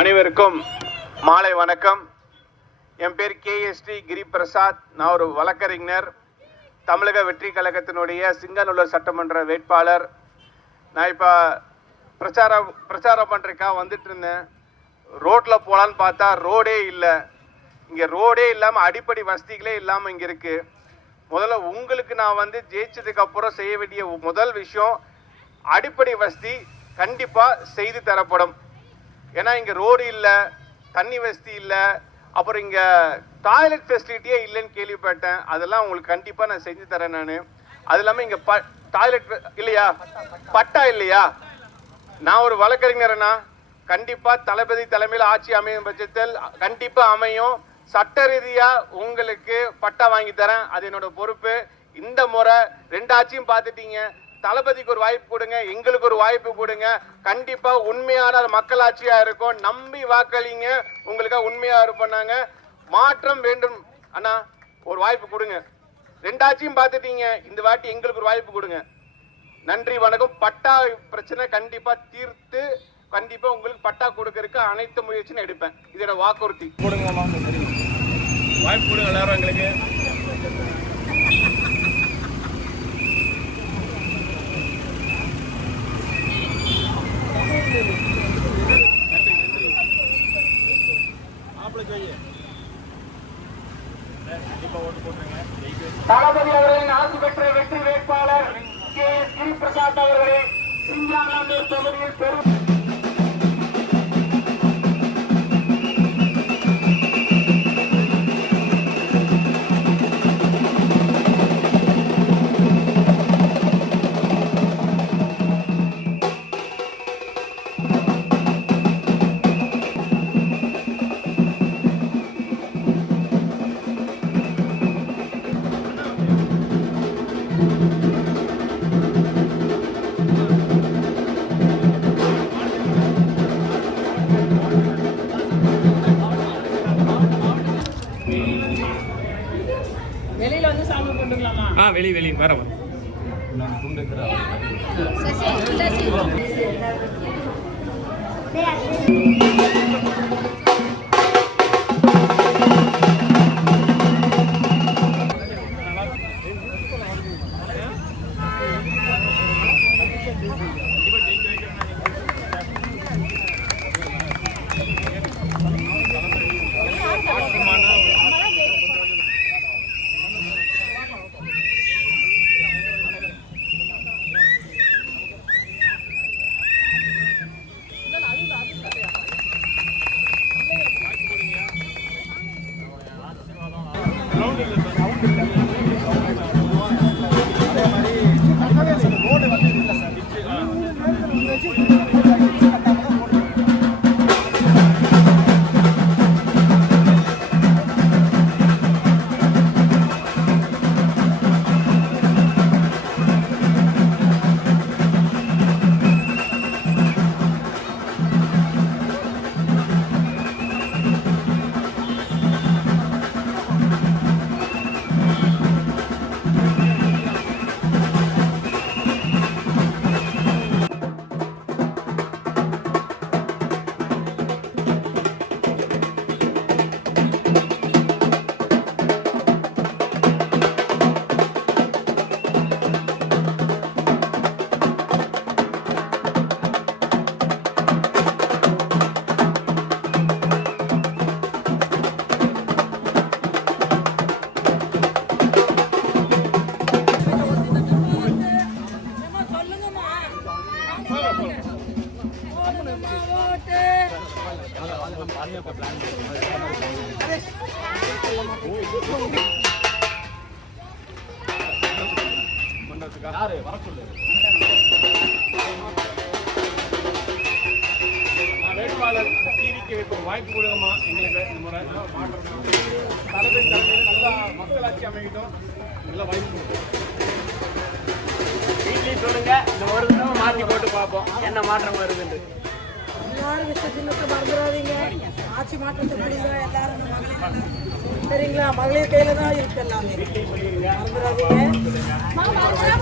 அனைவருக்கும் மாலை வணக்கம். என் பேர் KST கிரிபிரசாத். நான் ஒரு வழக்கறிஞர், தமிழக வெற்றி கழகத்தினுடைய சிங்கநல்லூர் சட்டமன்ற வேட்பாளர். நான் இப்போ பிரச்சாரம் பண்ணுறதுக்காக வந்துட்டு இருந்தேன். ரோட்டில் போகலான்னு பார்த்தா ரோடே இல்லை. இங்கே ரோடே இல்லாமல் அடிப்படை வசதிகளே இல்லாமல் இங்கே இருக்குது. முதல்ல உங்களுக்கு நான் ஜெயிச்சதுக்கப்புறம் செய்ய வேண்டிய முதல் விஷயம் அடிப்படை வசதி கண்டிப்பாக செய்து தரப்படும். ஏன்னா இங்கே ரோடு இல்லை, தண்ணி வசதி இல்லை, அப்புறம் இங்கே டாய்லெட் ஃபெசிலிட்டியே இல்லைன்னு கேள்விப்பட்டேன். அதெல்லாம் உங்களுக்கு கண்டிப்பாக நான் செஞ்சு தரேன். அது இல்லாமல் இங்கே டாய்லெட் இல்லையா, பட்டா இல்லையா. நான் ஒரு வழக்கறிஞர்னா கண்டிப்பாக தளபதி தலைமையில் ஆட்சி அமையும் பட்சத்தில் கண்டிப்பாக அமையும். சட்ட ரீதியாக உங்களுக்கு பட்டா வாங்கி தரேன். அது என்னோட பொறுப்பு. இந்த முறை 2 ஆட்சியும் பார்த்துட்டீங்க. தளபதிக்கு ஒரு வாய்ப்பு கொடுங்க, எங்களுக்கு ஒரு வாய்ப்பு கொடுங்க. கண்டிப்பா உண்மையான மக்களாட்சியா இருக்கும். நம்பி வாக்களிங்க. உங்களுக்காக உண்மையா இருப்பாங்க. மாற்றம் வேண்டும் அண்ணா, ஒரு வாய்ப்பு கொடுங்க. 2 ஆட்சியும் பார்த்துட்டீங்க. இந்த வாட்டி எங்களுக்கு ஒரு வாய்ப்பு கொடுங்க. நன்றி, வணக்கம். பட்டா பிரச்சனை கண்டிப்பா தீர்த்து கண்டிப்பா உங்களுக்கு பட்டா கொடுக்கறதுக்கு அனைத்து முயற்சியும் எடுப்பேன். இதோட வாக்குறுதி கொடுங்க. வாய்ப்பு கொடுங்க எல்லாரும் எங்களுக்கு. தளபதி அவர்களின் ஆட்சி பெற்ற வெற்றி வேட்பாளர் KS கிரிபிரசாத் அவர்களை சிங்காநல்லூர் தொகுதியில் பெரும் வெளியில வந்து சாமி கொண்டுக்கலாமா? வெளி வர வேட்பாளர் டிவிக்கு வாய்ப்பு கொடுங்கம்மா. எங்களுக்கு இந்த முறை மாற்றம் தளபதி தலைமையில் நல்லா மக்களாட்சி அமைக்கட்டும். நல்லா வாய்ப்பு கொடுக்கும். வீட்லயும் சொல்லுங்க, இந்த ஒரு தடவை மாற்றி போட்டு பார்ப்போம் என்ன மாற்றம் வருதுன்னு. எல்லாரும் விஷயத்தில் மறந்துடாதீங்க. ஆட்சி மாற்றத்தை படிங்க எல்லாரும். சரிங்களா? மகளிர் கையில தான் இருக்கு எல்லாமே. மறந்துடாதீங்க.